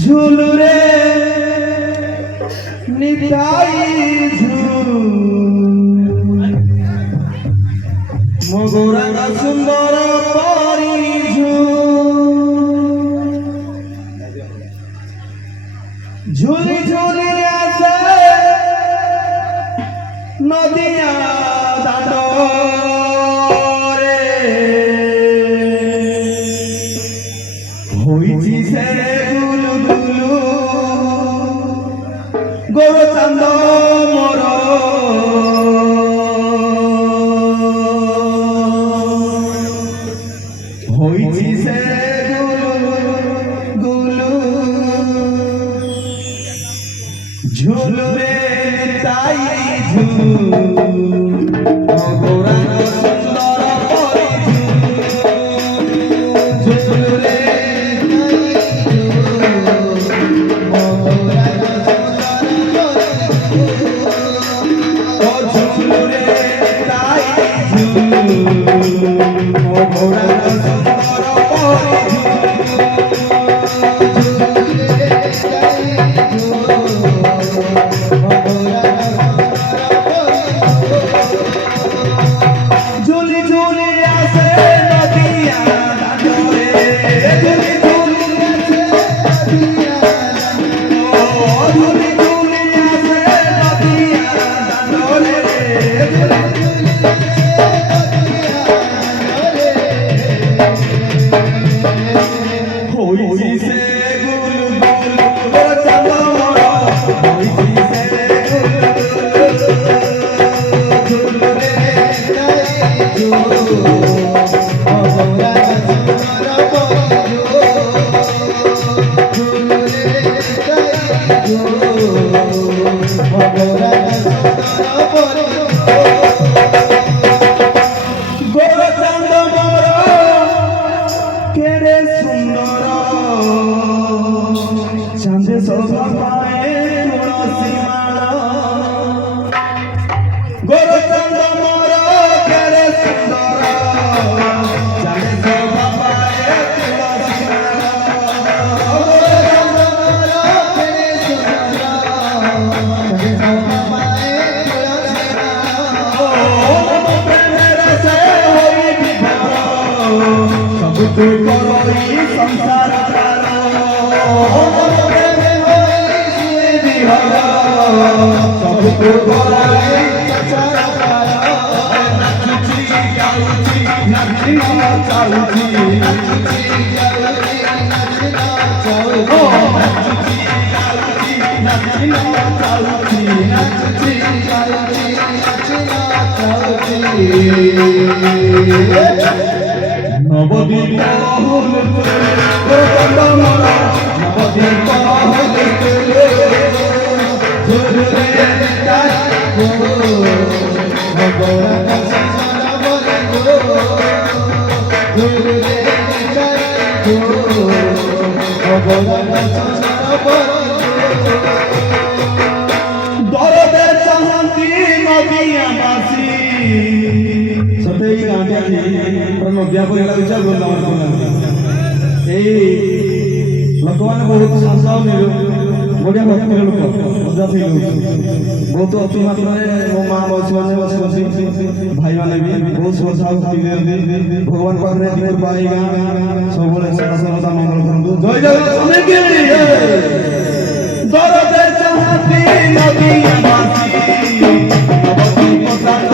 ঝুলুরে নিতাই ঝুল মগরাঙ্গা সুন্দর পরি ঝুলি ঝুলি আসে নদিয়া দাঁড়ে হইছি সে গুলু গুলু গৌর চান্দ মোর হইছি সে গুলু ঝুলুরে তাই ঝুল গৌরাঙ্গ সুন্দর পরি ঝুলুরে संसार नवदीप दरदे चाहती नदिया बासी सते ही गांजा जी नदिया पर विचार बोलना ଲୋକମାନେ ବହୁତ ସଂସାର ବଢିଆ ଭକ୍ତ ଲୋକ ମଜା ଫିଲ୍ ହଉଛି ବହୁତ ଅତି ମାତ୍ରାରେ ମୋ ମା ବସି ବସି ଭାଇମାନେ ବି ବହୁତ ଶ୍ରଦ୍ଧା ଭକ୍ତି ଦିଅନ୍ତି ଭଗବାନ ପାଖରେ କୃପା ହେଇଗା ସବୁବେଳେ ସଦା ମଙ୍ଗଳ କରନ୍ତୁ ଜୟ ଜଗନ୍ନାଥ ଦରଦେ ଚାହାନ୍ତି ନଦିଆ ବାସି ନବଦୀପ ସାତ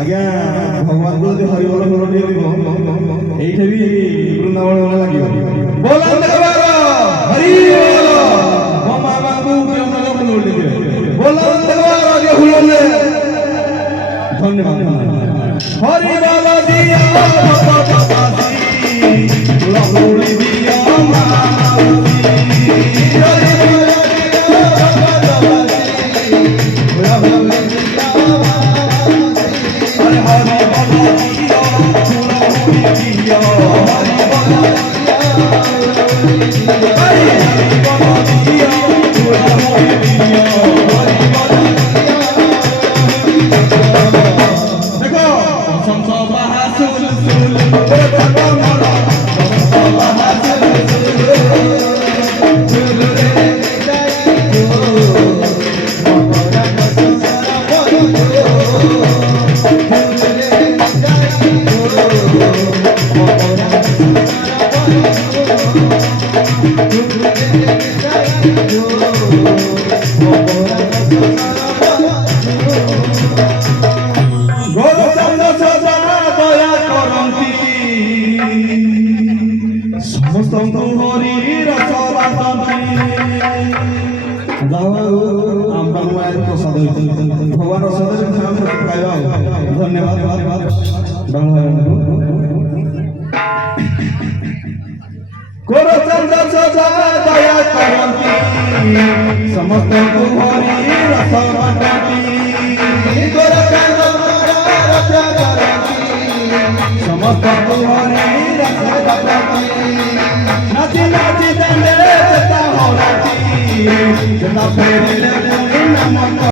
आज्ञा भगवान को यदि हरिबोल बोल दे दिबो एठे भी वृंदावन लगियो बोल हरि बोल ଗୋରଚନ୍ଦ୍ର ସଦା ଦୟା କରନ୍ତି ସମସ୍ତଙ୍କୁ ହରି ରସ ବାଟନ୍ତି। ଆମ ପ୍ରସାଦ ଭଗବାନ ପ୍ରସାଦରେ ଖାଇବା ଧନ୍ୟବାଦ। ଗୋରଚନ୍ଦ୍ର ସଦା ଦୟା କରନ୍ତି ସମସ୍ତଙ୍କୁ ହରି ରସ ବାଟନ୍ତି। ଗୋରଚନ୍ଦ୍ର ରକ୍ଷା କରନ୍ତି ସମସ୍ତଙ୍କୁ ହରି ରସ ବାଟନ୍ତି। ନାଚି ନାଚି ଦେଲେ ସେତା ହରାନ୍ତି ସେତା ଫେରିଲେ